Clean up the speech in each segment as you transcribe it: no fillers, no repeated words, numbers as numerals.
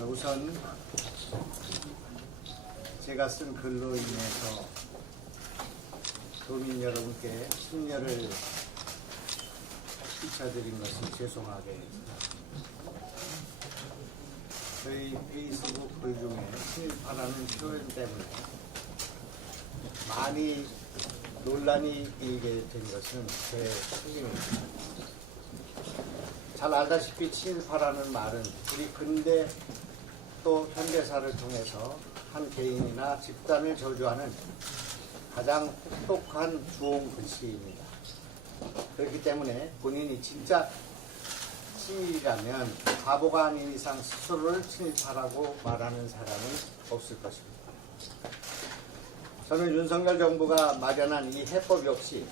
우선 제가 쓴 글로 인해서 도민 여러분께 심려를 끼쳐드린 것을 죄송하게 저희 페이스북 글 중에 친일파라는 표현 때문에 많이 논란이 일게 된 것은 제 책임입니다. 잘 알다시피 친일파라는 말은 우리 근대 또 현대사를 통해서 한 개인이나 집단을 저주하는 가장 혹독한 주홍 글씨입니다. 그렇기 때문에 본인이 진짜 친일이라면 바보가 아닌 이상 스스로를 친일파라고 말하는 사람은 없을 것입니다. 저는 윤석열 정부가 마련한 이 해법 역시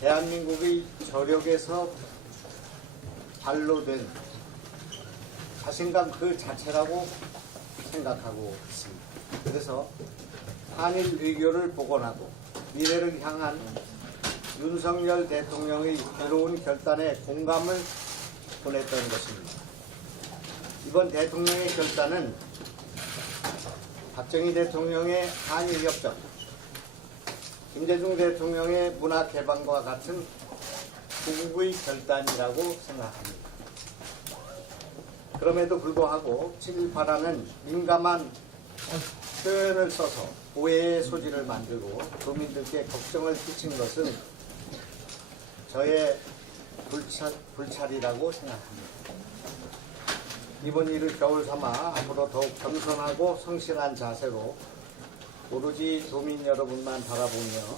대한민국의 저력에서 발로 된 자신감 그 자체라고 생각하고 있습니다. 그래서 한일 외교를 복원하고 미래를 향한 윤석열 대통령의 새로운 결단에 공감을 보냈던 것입니다. 이번 대통령의 결단은 박정희 대통령의 한일협정, 김대중 대통령의 문화개방과 같은 조국의 결단이라고 생각합니다. 그럼에도 불구하고 친일파라는 민감한 표현을 써서 오해의 소지를 만들고 도민들께 걱정을 끼친 것은 저의 불찰이라고 생각합니다. 이번 일을 겨울 삼아 앞으로 더욱 겸손하고 성실한 자세로 오로지 도민 여러분만 바라보며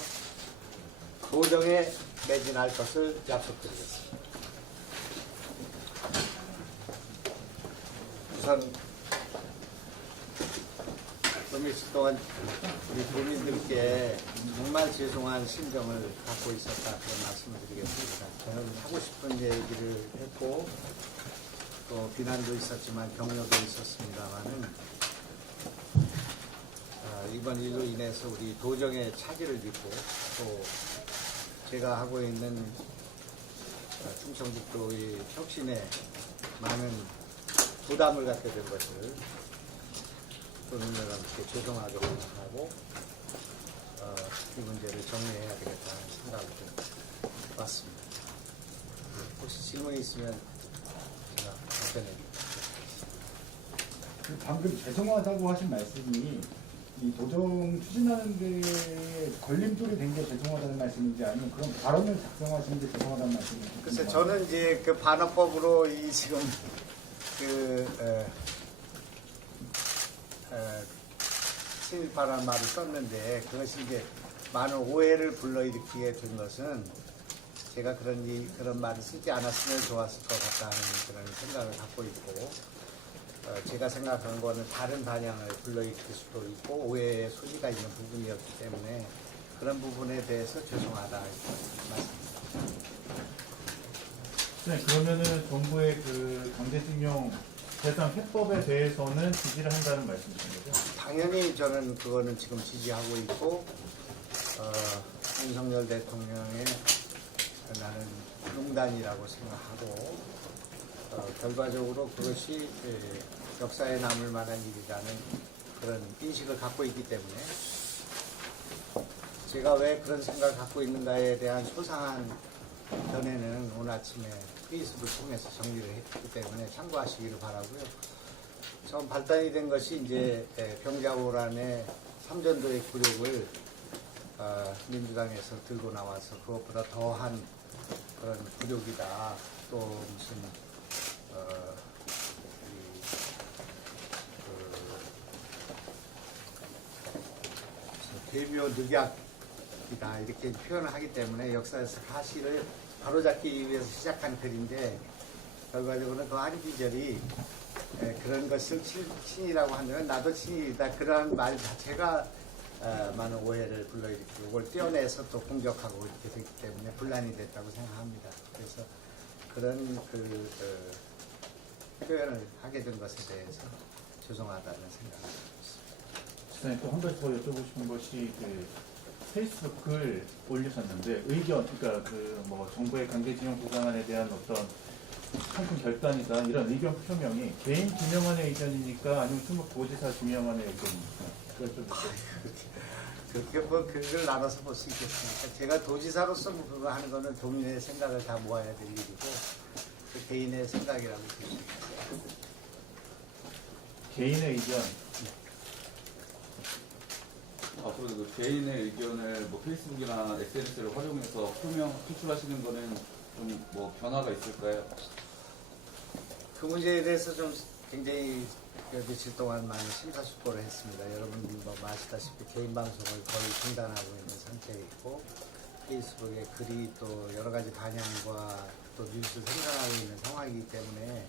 도정에 매진할 것을 약속드리겠습니다. 우선 좀 일시 동안 우리 도민들께 정말 죄송한 심정을 갖고 있었다 그런 말씀을 드리겠습니다. 저는 하고 싶은 얘기를 했고 또 비난도 있었지만 격려도 있었습니다만은 이번 일로 인해서 우리 도정의 차질을 빚고 또 제가 하고 있는 충청북도의 혁신에 많은 부담을 갖게 된 것을 도민 여러분께 죄송하게 생각하고 이 문제를 정리해야 되겠다는 생각을 해봤습니다. 혹시 질문이 있으면 제가 답변해드립니다. 방금 죄송하다고 하신 말씀이 이 도정 추진하는 데 걸림돌이 된 게 죄송하다는 말씀인지 아니면 그런 발언을 작성하시는 게 죄송하다는 말씀인지. 글쎄 저는 이제 그 반어법으로 이 지금 친일파라는 말을 썼는데 그것이 이제 많은 오해를 불러일으키게 된 것은 제가 그런 말을 쓰지 않았으면 좋았을 것 같다는 그런 생각을 갖고 있고 제가 생각한 거는 다른 방향을 불러일으킬 수도 있고 오해의 소지가 있는 부분이었기 때문에 그런 부분에 대해서 죄송하다 말씀드립니다. 네, 그러면은 정부의 그 강제징용 대상 해법에 대해서는 지지를 한다는 말씀이신 거죠? 당연히 저는 그거는 지금 지지하고 있고 윤석열 대통령의 나는 농단이라고 생각하고 결과적으로 그것이 역사에 남을 만한 일이라는 그런 인식을 갖고 있기 때문에 제가 왜 그런 생각을 갖고 있는가에 대한 소상한 전에는 오늘 아침에 페이스북을 통해서 정리를 했기 때문에 참고하시기를 바라고요. 처음 발단이 된 것이 이제 병자호란의 삼전도의 굴욕을 민주당에서 들고 나와서 그것보다 더한 그런 굴욕이다. 또 무슨 대묘 늑약이다 이렇게 표현을 하기 때문에 역사에서 사실을 바로잡기 위해서 시작한 글인데 결과적으로는 그 한 기절이 그런 것을 친이라고 하면 나도 친이다 그러한 말 자체가 많은 오해를 불러일으키고 그걸 떼어내서 또 공격하고 이렇게 됐기 때문에 분란이 됐다고 생각합니다. 그래서 그런 표현을 하게 된 것에 대해서 죄송하다는 생각을 하고 있습니다. 네, 또 한 가지 더 여쭤보고 싶은 것이 그 페이스북 글 올리셨는데 의견, 그러니까 그 뭐 정부의 강제징용 부당안에 대한 어떤 한큰 결단이다 이런 의견 표명이 개인 김영환의 의견이니까 아니면 충북 도지사 김영환의 의견입니까? 그걸 좀 그렇게 뭐 그걸 나눠서 볼 수 있겠습니까? 제가 도지사로서 뭐 그거 하는 거는 도민의 생각을 다 모아야 될 일이고 그 개인의 생각이라고 볼 수 있습니다. 개인의 의견. 앞으로 그 개인의 의견을 뭐 페이스북이나 SNS를 활용해서 표출하시는 거는 좀 뭐 변화가 있을까요? 그 문제에 대해서 좀 굉장히 며칠 동안 많이 심사숙고를 했습니다. 여러분들이 뭐 아시다시피 개인 방송을 거의 중단하고 있는 상태이고 페이스북에 글이 또 여러 가지 반향과 또 뉴스를 생산하고 있는 상황이기 때문에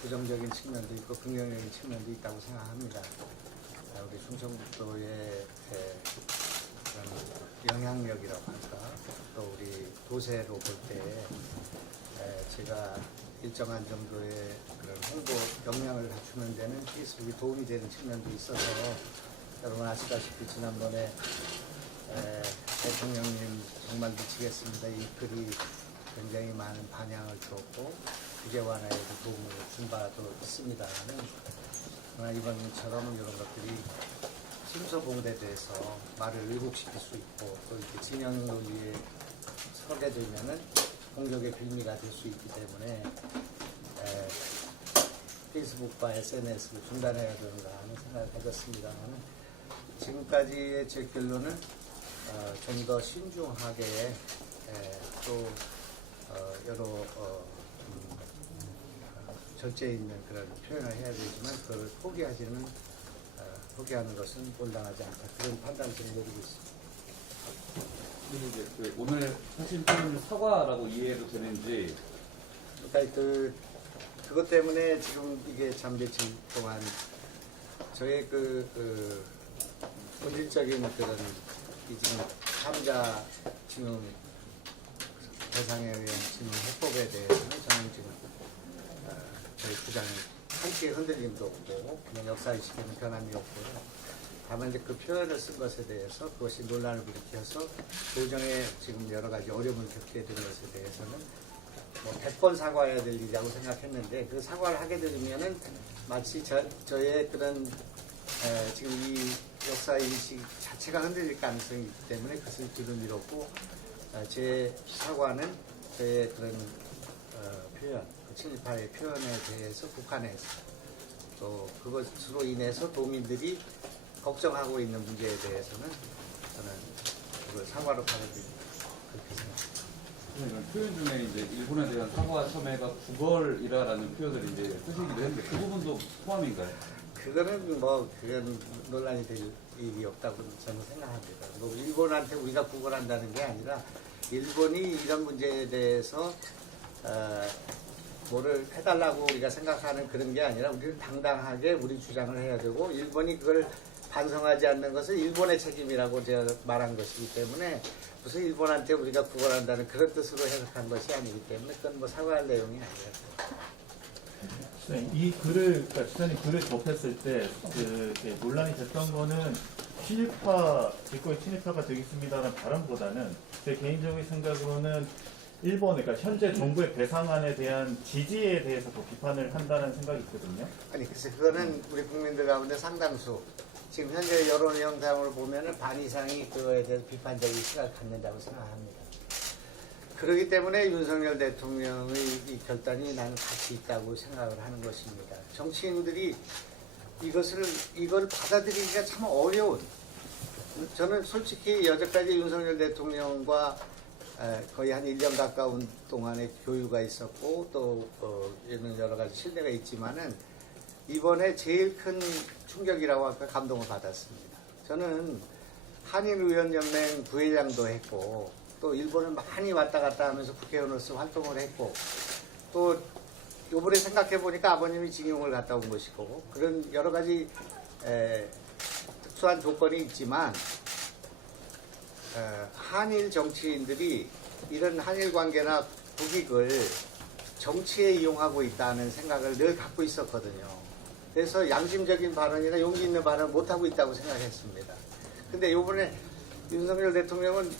부정적인 측면도 있고 긍정적인 측면도 있다고 생각합니다. 우리 충청북도의 그런 영향력이라고 할까, 또 우리 도세로 볼 때 제가 일정한 정도의 그런 홍보 역량을 갖추는 데는 페이스북이 도움이 되는 측면도 있어서 여러분 아시다시피 지난번에 대통령님 정말 미치겠습니다. 이 글이 굉장히 많은 반향을 주었고 규제 완화에도 도움을 준 바도 있습니다는 그러나 이번처럼 이런 것들이 심서봉대돼서 말을 왜곡시킬 수 있고 또 이렇게 진영 논리에 서게 되면은 공격의 빌미가 될 수 있기 때문에 페이스북과 SNS를 중단해야 되는가 하는 생각을 가졌습니다만 지금까지의 제 결론은 좀 더 신중하게 또 여러 절제 있는 그런 표현을 해야 되지만 그걸 포기하는 것은 온당하지 않다. 그런 판단을 좀 내리고 있습니다. 그리고 이제 그 오늘 하신 표현을 사과라고 이해해도 되는지. 그러니까 그것 때문에 지금 이게 참 며칠 동안 저의 본질적인 그런 이 지금 삼자 지금 대상에 의한 지금 해법에 대해서는 저는 지금 저희 주장이 한치의 흔들림도 없고 그냥 역사의식에는 변함이 없고요. 다만 이제 그 표현을 쓴 것에 대해서 그것이 논란을 일으켜서 도정에 지금 여러 가지 어려움을 겪게 된 것에 대해서는 뭐 100번 사과해야 될 일이라고 생각했는데 그 사과를 하게 되면은 마치 저의 그런 지금 이 역사의식 자체가 흔들릴 가능성이 있기 때문에 그것을 뒤로 미뤘고 제 사과는 저의 그런 표현, 친일파의 표현에 대해서 국한해서 또 그것으로 인해서 도민들이 걱정하고 있는 문제에 대해서는 저는 그걸 사과로 받아들입니다. 그렇게 생각합니다. 이런 표현 중에 이제 일본에 대한 사과 첨예가 구걸이라는 표현을 이제 쓰시기도 했는데 그 부분도 포함인가요? 그거는 그건 논란이 될 일이 없다고 저는 생각합니다. 뭐 일본한테 우리가 구걸한다는 게 아니라 일본이 이런 문제에 대해서 뭐를 해달라고 우리가 생각하는 그런 게 아니라 우리는 당당하게 우리 주장을 해야 되고 일본이 그걸 반성하지 않는 것은 일본의 책임이라고 제가 말한 것이기 때문에 무슨 일본한테 우리가 구걸한다는 그런 뜻으로 해석한 것이 아니기 때문에 그건 뭐 사과할 내용이 아니었어요. 이 글을, 그러니까 지사님 글을 접했을 때, 논란이 됐던 거는 기꺼이 친일파가 되겠습니다라는 발언보다는 제 개인적인 생각으로는 일본, 그러니까 현재 정부의 배상안에 대한 지지에 대해서 더 비판을 한다는 생각이 있거든요. 아니, 글쎄, 그거는 우리 국민들 가운데 상당수, 지금 현재 여론 영상을 보면은 반 이상이 그거에 대해서 비판적인 시각을 갖는다고 생각합니다. 그렇기 때문에 윤석열 대통령의 이 결단이 나는 가치 있다고 생각을 하는 것입니다. 정치인들이 이걸 받아들이기가 참 어려운, 저는 솔직히 여태까지 윤석열 대통령과 거의 한 1년 가까운 동안의 교류가 있었고 또 여러 가지 신뢰가 있지만은 이번에 제일 큰 충격이라고 할까 감동을 받았습니다. 저는 한인의원연맹 부회장도 했고 또 일본을 많이 왔다 갔다 하면서 국회의원으로서 활동을 했고 또 요번에 생각해 보니까 아버님이 징용을 갔다 온 것이고 그런 여러 가지 특수한 조건이 있지만 한일 정치인들이 이런 한일 관계나 국익을 정치에 이용하고 있다는 생각을 늘 갖고 있었거든요. 그래서 양심적인 발언이나 용기 있는 발언을 못하고 있다고 생각했습니다. 근데 이번에 윤석열 대통령은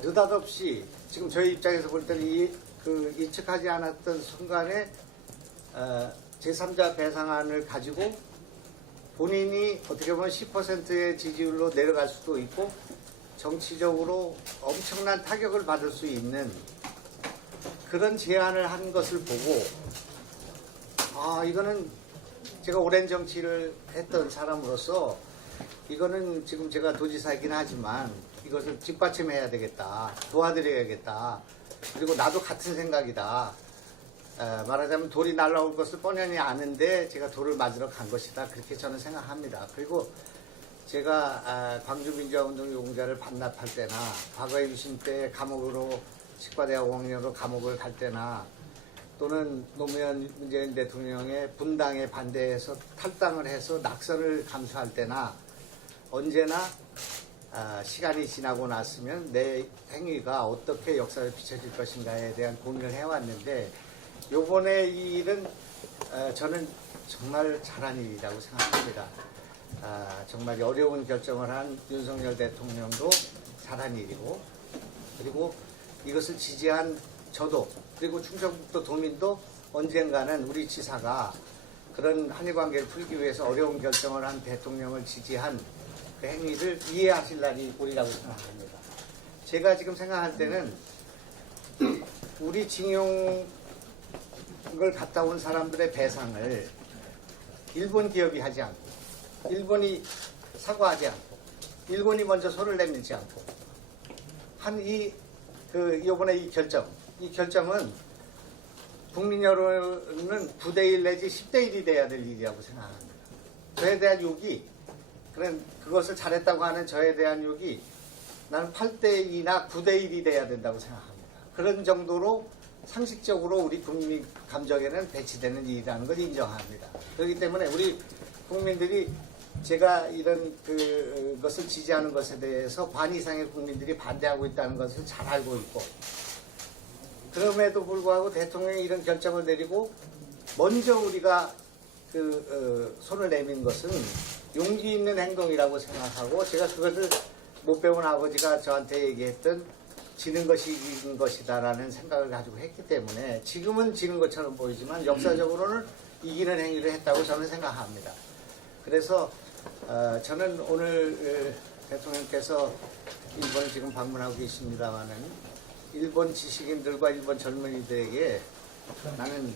느닷없이 지금 저희 입장에서 볼 때는 이 그 예측하지 않았던 순간에 제3자 배상안을 가지고 본인이 어떻게 보면 10%의 지지율로 내려갈 수도 있고 정치적으로 엄청난 타격을 받을 수 있는 그런 제안을 한 것을 보고 이거는 제가 오랜 정치를 했던 사람으로서 이거는 지금 제가 도지사이긴 하지만 이것을 뒷받침해야 되겠다, 도와드려야겠다. 그리고 나도 같은 생각이다. 말하자면 돌이 날아올 것을 뻔히 아는데 제가 돌을 맞으러 간 것이다. 그렇게 저는 생각합니다. 그리고 제가 광주민주화운동 유공자를 반납할 때나 과거에 유신 때 감옥으로 치과대학 5학년으로 감옥을 갈 때나 또는 노무현 문재인 대통령의 분당에 반대해서 탈당을 해서 낙선을 감수할 때나 언제나 시간이 지나고 났으면 내 행위가 어떻게 역사를 비춰질 것인가에 대한 고민을 해왔는데 요번에 이 일은 저는 정말 잘한 일이라고 생각합니다. 정말 어려운 결정을 한 윤석열 대통령도 잘한 일이고 그리고 이것을 지지한 저도 그리고 충청북도 도민도 언젠가는 우리 지사가 그런 한일관계를 풀기 위해서 어려운 결정을 한 대통령을 지지한 그 행위를 이해하실 날이 오리라고 생각합니다. 제가 지금 생각할 때는 우리 징용을 갔다 온 사람들의 배상을 일본 기업이 하지 않고 일본이 사과하지 않고 일본이 먼저 손을 내밀지 않고 한 이번에 이 결정은 국민 여론은 9대1 내지 10대1이 돼야 될 일이라고 생각합니다. 저에 대한 욕이 그것을 잘했다고 하는 저에 대한 욕이 나는 8대2나 9대1이 돼야 된다고 생각합니다. 그런 정도로 상식적으로 우리 국민 감정에는 배치되는 일이라는 걸 인정합니다. 그렇기 때문에 우리 국민들이 제가 이런 것을 지지하는 것에 대해서 반 이상의 국민들이 반대하고 있다는 것을 잘 알고 있고 그럼에도 불구하고 대통령이 이런 결정을 내리고 먼저 우리가 손을 내민 것은 용기 있는 행동이라고 생각하고 제가 그것을 못 배운 아버지가 저한테 얘기했던 지는 것이 이긴 것이다라는 생각을 가지고 했기 때문에 지금은 지는 것처럼 보이지만 역사적으로는 이기는 행위를 했다고 저는 생각합니다. 그래서 저는 오늘 대통령께서 일본을 지금 방문하고 계십니다마는 일본 지식인들과 일본 젊은이들에게 나는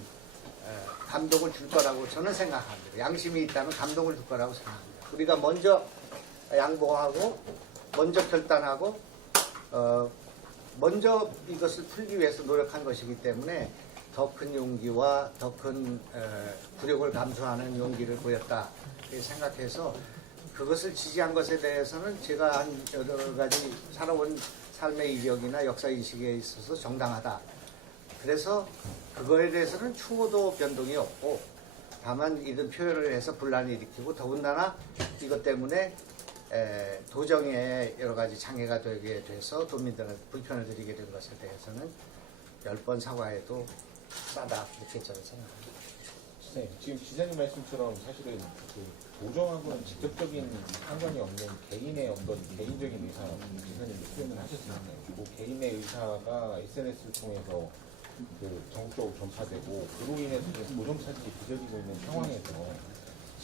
감동을 줄 거라고 저는 생각합니다. 양심이 있다면 감동을 줄 거라고 생각합니다. 우리가 먼저 양보하고 먼저 결단하고 먼저 이것을 풀기 위해서 노력한 것이기 때문에 더 큰 용기와 더 큰 굴욕을 감수하는 용기를 보였다 생각해서 그것을 지지한 것에 대해서는 제가 한 여러 가지 살아온 삶의 이력이나 역사인식에 있어서 정당하다. 그래서 그거에 대해서는 추호도 변동이 없고 다만 이런 표현을 해서 분란을 일으키고 더군다나 이것 때문에 도정에 여러 가지 장애가 되게 돼서 도민들한테 불편을 드리게 된 것에 대해서는 10번 사과해도 싸다 이렇게 저는 생각합니다. 네, 지금 지사님 말씀처럼 사실은 도정하고는 직접적인 상관이 없는 개인의 어떤 개인적인 의사, 지사님도 표현을 하셨잖아요. 그 개인의 의사가 SNS를 통해서 전국적으로 전파되고 그로 인해서 도정 차질이 빚어지고 있는 상황에서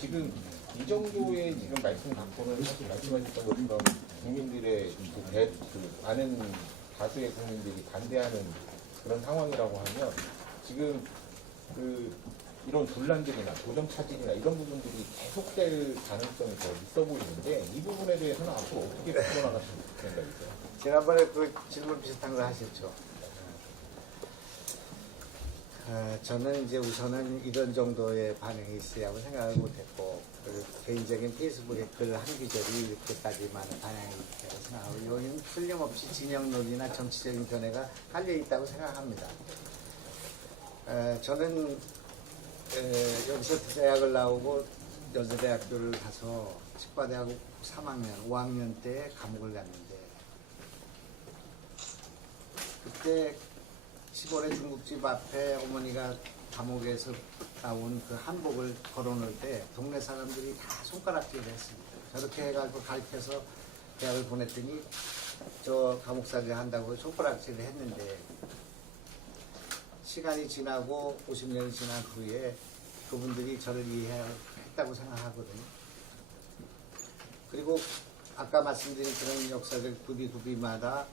지금 이 정도의 지금 말씀 갖고는 사실 말씀하셨던 것처럼 국민들의 많은 다수의 국민들이 반대하는 그런 상황이라고 하면 지금 이런 분란들이나 도정 차질이나 이런 부분들이 계속될 가능성이 더 있어 보이는데 이 부분에 대해서는 앞으로 어떻게 풀어나가실 생각이세요? 지난번에 그 질문 비슷한 걸 하셨죠. 저는 이제 우선은 이런 정도의 반응이 있어야고 생각을 못했고 개인적인 페이스북에 글 한 기절이 이렇게까지 많은 반응이 있다고 생각하고 이거는 틀림없이 진영론이나 정치적인 견해가 깔려 있다고 생각합니다. 저는 여기서 대학을 나오고 여자대학교를 가서 치과대학 3학년, 5학년 때 감옥을 갔는데 그때 시골의 중국집 앞에 어머니가 감옥에서 나온 그 한복을 걸어놓을 때 동네 사람들이 다 손가락질을 했습니다. 저렇게 해가지고 가르쳐서 대학을 보냈더니 저 감옥살이 한다고 손가락질을 했는데 시간이 지나고 50년이 지난 후에 그분들이 저를 이해했다고 생각하거든요. 그리고 아까 말씀드린 그런 역사적 구비마다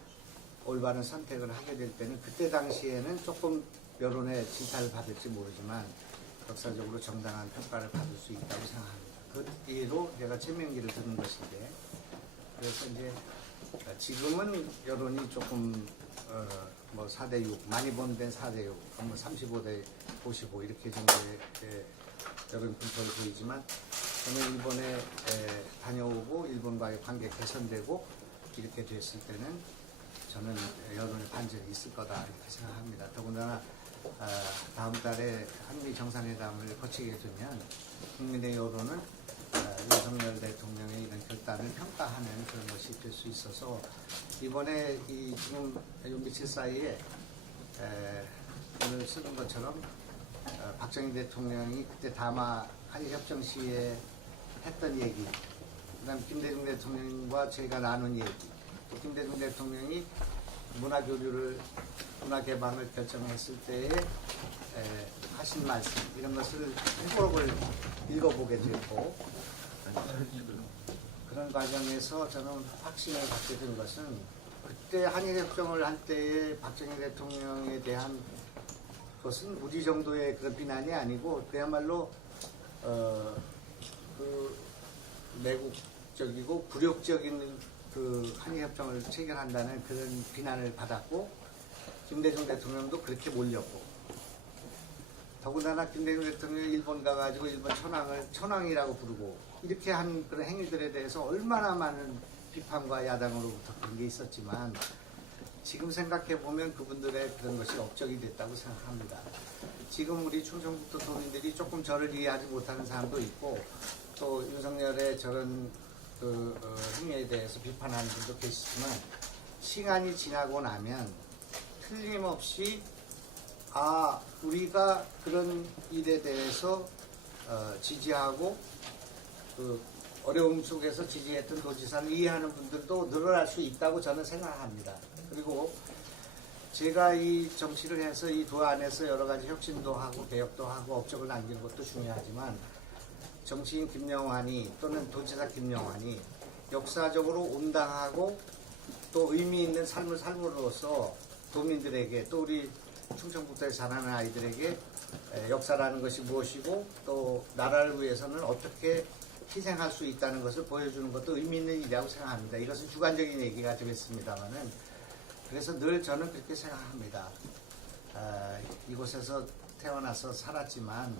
올바른 선택을 하게 될 때는 그때 당시에는 조금 여론의 진탈을 받을지 모르지만 역사적으로 정당한 평가를 받을 수 있다고 생각합니다. 그 이해로 내가 최명기를 듣는 것인데, 그래서 이제 지금은 여론이 조금 뭐 4대6 많이 보는 4대6, 뭐 35대 55 이렇게 정도의 여론 분포를 보이지만, 저는 일본에 다녀오고 일본과의 관계 개선되고 이렇게 됐을 때는 저는 여론의 반전이 있을 거다 이렇게 생각합니다. 더군다나 다음 달에 한미 정상회담을 거치게 되면 국민의 여론은 윤석열 대통령의 이런 결단을 평가하는 그런 것이 될 수 있어서, 이번에 이 지금 요 며칠 사이에 오늘 쓰는 것처럼 박정희 대통령이 그때 담화 한일협정 시에 했던 얘기, 그다음 김대중 대통령과 제가 나눈 얘기, 또 김대중 대통령이 문화 개방을 결정했을 때에 하신 말씀, 이런 것을 회고록을 읽어보게 되고, 그런 과정에서 저는 확신을 갖게 된 것은, 그때 한일협정을 할 때에 박정희 대통령에 대한 것은 우리 정도의 그런 비난이 아니고 그야말로 그 내국적이고 굴욕적인 그 한일협정을 체결한다는 그런 비난을 받았고, 김대중 대통령도 그렇게 몰렸고, 더군다나 김대중 대통령이 일본 가가지고 일본 천황을 천황이라고 부르고 이렇게 한 그런 행위들에 대해서 얼마나 많은 비판과 야당으로부터 그런 게 있었지만, 지금 생각해 보면 그분들의 그런 것이 업적이 됐다고 생각합니다. 지금 우리 충청북도 도민들이 조금 저를 이해하지 못하는 사람도 있고, 또 윤석열의 저런 행위에 대해서 비판하는 분도 계시지만, 시간이 지나고 나면 틀림없이 우리가 그런 일에 대해서 지지하고 그 어려움 속에서 지지했던 도지사를 이해하는 분들도 늘어날 수 있다고 저는 생각합니다. 그리고 제가 이 정치를 해서 이 도 안에서 여러 가지 혁신도 하고 개혁도 하고 업적을 남기는 것도 중요하지만, 정치인 김영환이 또는 도지사 김영환이 역사적으로 온당하고 또 의미 있는 삶을 삶으로써 도민들에게, 또 우리 충청북도에 자라는 아이들에게 역사라는 것이 무엇이고 또 나라를 위해서는 어떻게 희생할 수 있다는 것을 보여주는 것도 의미 있는 일이라고 생각합니다. 이것은 주관적인 얘기가 되겠습니다만은, 그래서 늘 저는 그렇게 생각합니다. 이곳에서 태어나서 살았지만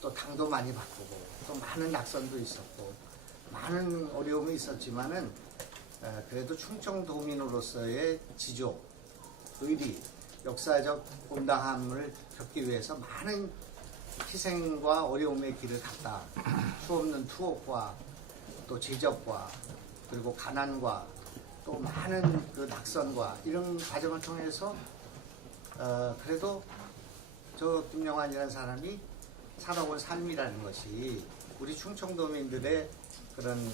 또 당도 많이 바꾸고 또 많은 낙선도 있었고 많은 어려움이 있었지만은 그래도 충청도민으로서의 지조, 의리, 역사적 온당함을 겪기 위해서 많은 희생과 어려움의 길을 갔다. 수없는 투옥과 또 제적과 그리고 가난과 또 많은 그 낙선과 이런 과정을 통해서 그래도 저 김영환이라는 사람이 살아온 삶이라는 것이 우리 충청도민들의 그런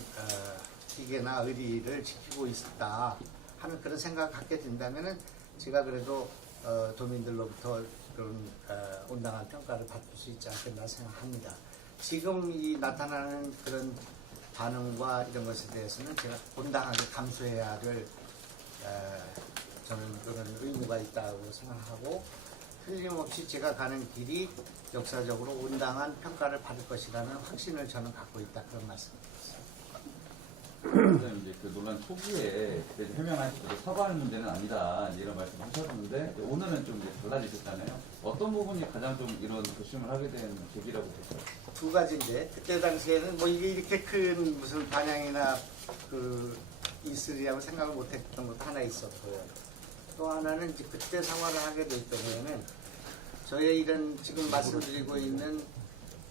기계나 의리를 지키고 있다 하는 그런 생각을 갖게 된다면은 제가 그래도 도민들로부터 그런 온당한 평가를 받을 수 있지 않겠나 생각합니다. 지금 이 나타나는 그런 반응과 이런 것에 대해서는 제가 온당하게 감수해야 될 저는 그런 의무가 있다고 생각하고, 틀림없이 제가 가는 길이 역사적으로 온당한 평가를 받을 것이라는 확신을 저는 갖고 있다, 그런 말씀입니다. 이제 그 논란 초기에 해명하시고 사과하는 문제는 아니다 이런 말씀하셨는데, 오늘은 좀 이제 달라지셨잖아요. 어떤 부분이 가장 좀 이런 결심을 하게 된 계기라고 보세요? 두 가지인데, 그때 당시에는 뭐 이게 이렇게 큰 무슨 반향이나 그 있으리라고 생각을 못했던 것도 하나 있었고요. 또 하나는 이제 그때 사과를 하게 될 경우에는 저의 이런 지금 말씀드리고 있는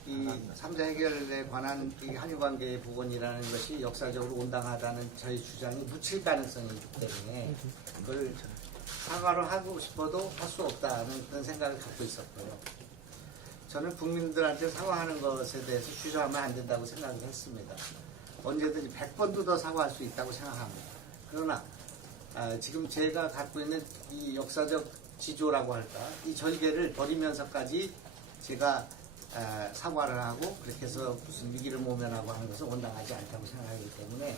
이 3자 해결에 관한 이 한일관계의 복원이라는 것이 역사적으로 온당하다는 저희 주장이 묻힐 가능성이 있기 때문에 그걸 사과를 하고 싶어도 할 수 없다는 그런 생각을 갖고 있었고요. 저는 국민들한테 사과하는 것에 대해서 주저하면 안 된다고 생각을 했습니다. 언제든지 100번도 더 사과할 수 있다고 생각합니다. 그러나 지금 제가 갖고 있는 이 역사적 지조라고 할까, 이 절개를 벌이면서까지 제가 사과를 하고 그렇게 해서 무슨 위기를 모면하고 하는 것은 온당하지 않다고 생각하기 때문에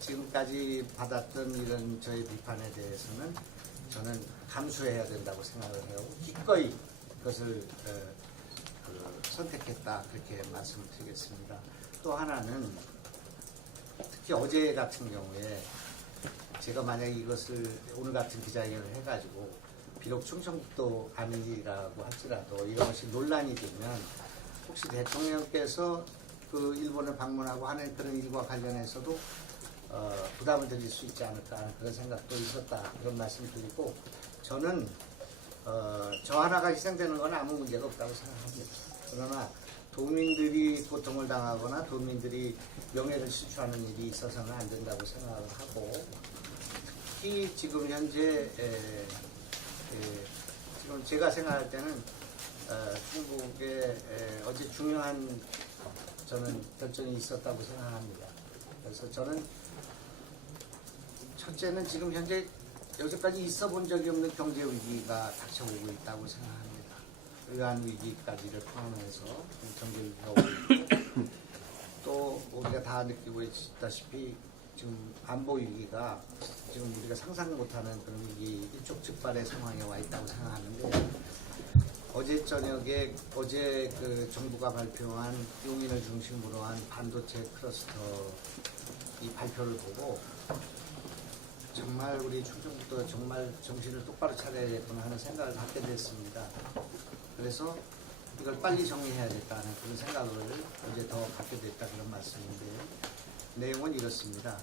지금까지 받았던 이런 저의 비판에 대해서는 저는 감수해야 된다고 생각을 해요. 기꺼이 그것을 선택했다, 그렇게 말씀을 드리겠습니다. 또 하나는 특히 어제 같은 경우에 제가 만약에 이것을 오늘 같은 기자회견을 해가지고 비록 충청북도 아민이라고 할지라도 이런 것이 논란이 되면 혹시 대통령께서 그 일본을 방문하고 하는 그런 일과 관련해서도 부담을 드릴 수 있지 않을까 하는 그런 생각도 있었다, 그런 말씀 드리고, 저는 저 하나가 희생되는 건 아무 문제가 없다고 생각합니다. 그러나 도민들이 고통을 당하거나 도민들이 명예를 실추하는 일이 있어서는 안 된다고 생각을 하고, 특히 지금 현재 지금 제가 생각할 때는 중국에 어제 중요한 저는 결정이 있었다고 생각합니다. 그래서 저는 첫째는 지금 현재 여기까지 있어 본 적이 없는 경제 위기가 닥쳐오고 있다고 생각합니다. 의한 위기까지를 포함해서 경제 위기가 오고 있고, 또 우리가 다 느끼고 있다시피 지금 안보 위기가 지금 우리가 상상 못하는 그런 위기, 일촉즉발의 상황에 와 있다고 생각하는데, 어제 저녁에 어제 그 정부가 발표한 용인을 중심으로 한 반도체 클러스터 이 발표를 보고 정말 우리 충청북도 정말 정신을 똑바로 차려야겠구나 하는 생각을 갖게 됐습니다. 그래서 이걸 빨리 정리해야겠다는 그런 생각을 어제 더 갖게 됐다, 그런 말씀인데, 내용은 이렇습니다.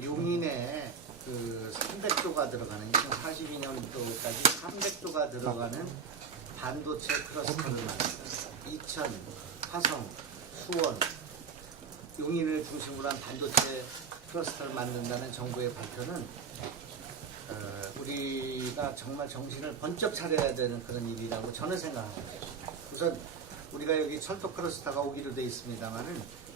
용인에 그 300조가 들어가는 2042년도까지 300조가 들어가는 반도체 클러스터를 만듭니다. 이천, 화성, 수원, 용인을 중심으로 한 반도체 클러스터를 만든다는 정부의 발표는 우리가 정말 정신을 번쩍 차려야 되는 그런 일이라고 저는 생각합니다. 우선 우리가 여기 철도 클러스터가 오기로 되어 있습니다만은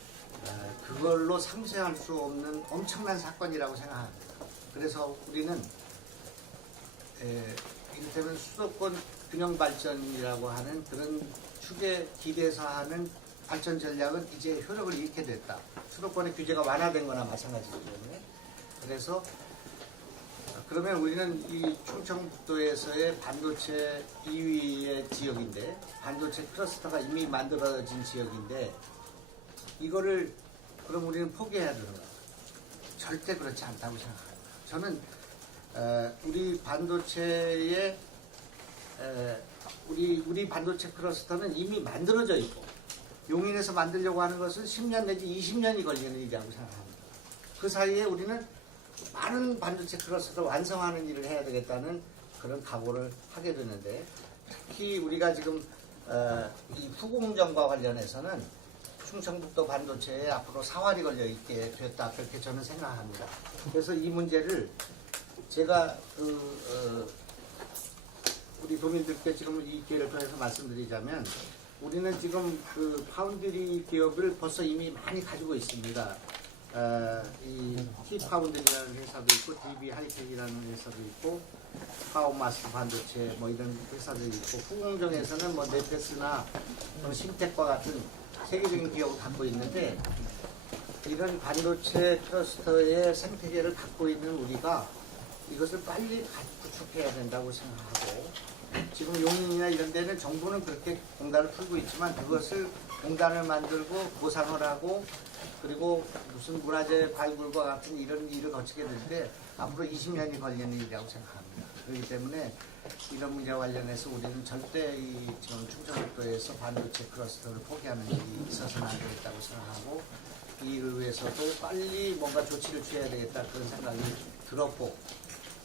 그걸로 상쇄할 수 없는 엄청난 사건이라고 생각합니다. 그래서 우리는 이를테면 수도권 균형 발전이라고 하는 그런 축에 기대서 하는 발전 전략은 이제 효력을 잃게 됐다. 수도권의 규제가 완화된 거나 마찬가지이기 때문에. 그래서 그러면 우리는 이 충청북도에서의 반도체 2위의 지역인데, 반도체 클러스터가 이미 만들어진 지역인데, 이거를 그럼 우리는 포기해야 되는 거야. 절대 그렇지 않다고 생각합니다. 저는 우리 반도체의 우리 반도체 클러스터는 이미 만들어져 있고, 용인에서 만들려고 하는 것은 10년 내지 20년이 걸리는 일이라고 생각합니다. 그 사이에 우리는 많은 반도체 클러스터를 완성하는 일을 해야 되겠다는 그런 각오를 하게 되는데, 특히 우리가 지금 이 후공정과 관련해서는 충청북도 반도체에 앞으로 사활이 걸려 있게 됐다, 그렇게 저는 생각합니다. 그래서 이 문제를 제가 우리 도민들께 지금 이 기회를 통해서 말씀드리자면, 우리는 지금 그 파운드리 기업을 벌써 이미 많이 가지고 있습니다. 이 T파운드리라는 회사도 있고, DB 하이텍이라는 회사도 있고, 파워마스 반도체 뭐 이런 회사도 있고, 후공정에서는 뭐 네테스나 신텍과 같은 세계적인 기업을 갖고 있는데, 이런 반도체 클러스터의 생태계를 갖고 있는 우리가 이것을 빨리 구축해야 된다고 생각하고, 지금 용인이나 이런 데는 정부는 그렇게 공단을 풀고 있지만 그것을 공단을 만들고 보상을 하고 그리고 무슨 문화재 발굴과 같은 이런 일을 거치게 될 때 앞으로 20년이 걸리는 일이라고 생각합니다. 그렇기 때문에 이런 문제와 관련해서 우리는 절대 이 지금 충청북도에서 반도체 클러스터를 포기하는 일이 있어서는 안 되겠다고 생각하고, 이를 위해서도 빨리 뭔가 조치를 취해야 되겠다, 그런 생각이 들었고,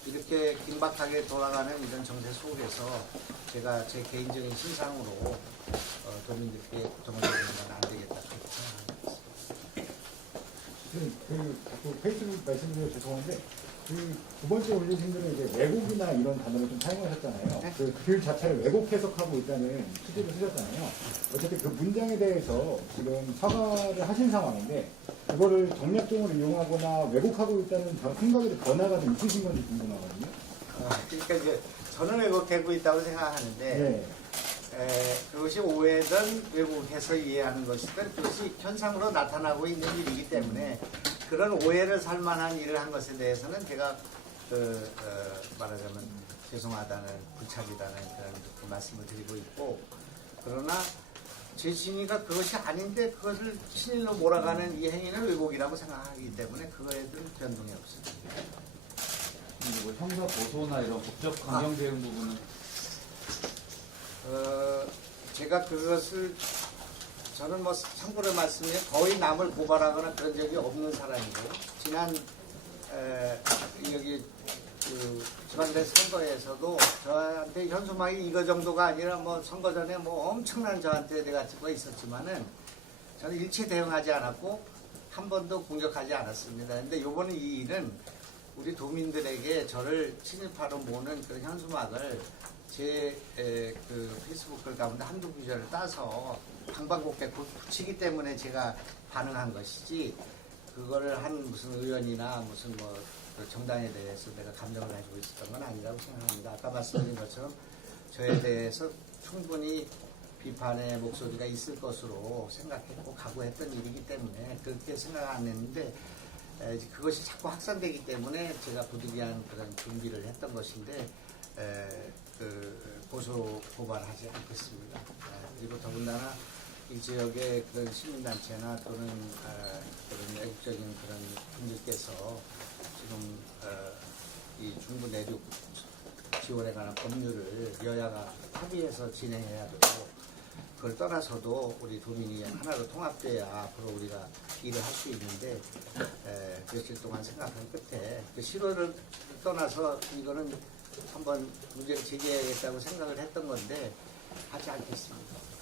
이렇게 긴박하게 돌아가는 이런 정세 속에서 제가 제 개인적인 신상으로 도민들께 고통을 주는 건 안 되겠다, 그렇게 생각합니다. 자꾸 페이스북 말씀드려 죄송한데, 두 번째 올리신 분은 이제 왜곡이나 이런 단어를 좀 사용하셨잖아요. 네? 그 글 자체를 왜곡 해석하고 있다는 취지를 쓰셨잖아요. 어쨌든 그 문장에 대해서 지금 사과를 하신 상황인데, 그거를 정략적으로 이용하거나 왜곡하고 있다는 생각의 변화가 좀 있으신 건지 궁금하거든요. 그러니까 이제 저는 왜곡되고 있다고 생각하는데 네. 그것이 오해든 왜곡해서 이해하는 것이든 그것이 현상으로 나타나고 있는 일이기 때문에 그런 오해를 살 만한 일을 한 것에 대해서는 제가 말하자면 죄송하다는 불찰이다는 그런 말씀을 드리고 있고, 그러나 제 진위가 그것이 아닌데 그것을 친일로 몰아가는 이 행위는 왜곡이라고 생각하기 때문에 그거에는 변동이 없습니다. 뭐 형사 고소나 이런 법적 강경 대응 부분은 제가 그것을 저는 뭐 참고로 말씀드리면 거의 남을 고발하거나 그런 적이 없는 사람이고, 지난 여기 그 지방대 선거에서도 저한테 현수막이 이거 정도가 아니라 뭐 선거 전에 뭐 엄청난 저한테 내가지고 있었지만은 저는 일체 대응하지 않았고 한 번도 공격하지 않았습니다. 근데 요번에 이 일은 우리 도민들에게 저를 친일파로 모는 그런 현수막을 제 그 페이스북 글 가운데 한두 구절을 따서 방방곡곡 붙이기 때문에 제가 반응한 것이지, 그거를 한 무슨 의원이나 무슨 뭐 정당에 대해서 내가 감정을 가지고 있었던 건 아니라고 생각합니다. 아까 말씀드린 것처럼 저에 대해서 충분히 비판의 목소리가 있을 것으로 생각했고 각오했던 일이기 때문에 그렇게 생각 안 했는데, 그것이 자꾸 확산되기 때문에 제가 부득이한 그런 준비를 했던 것인데 고소 고발하지 않겠습니다. 그리고 더군다나 이 지역의 그런 시민단체나 또는 그런 애국적인 그런 분들께서 지금 이 중부 내륙 지원에 관한 법률을 여야가 합의해서 진행해야 되고, 그걸 떠나서도 우리 도민이 하나로 통합돼야 앞으로 우리가 일을 할 수 있는데, 며칠 동안 생각한 끝에 그 실효를 떠나서 이거는 한번 문제를 제기해야겠다고 생각을 했던 건데 하지 않겠습니다.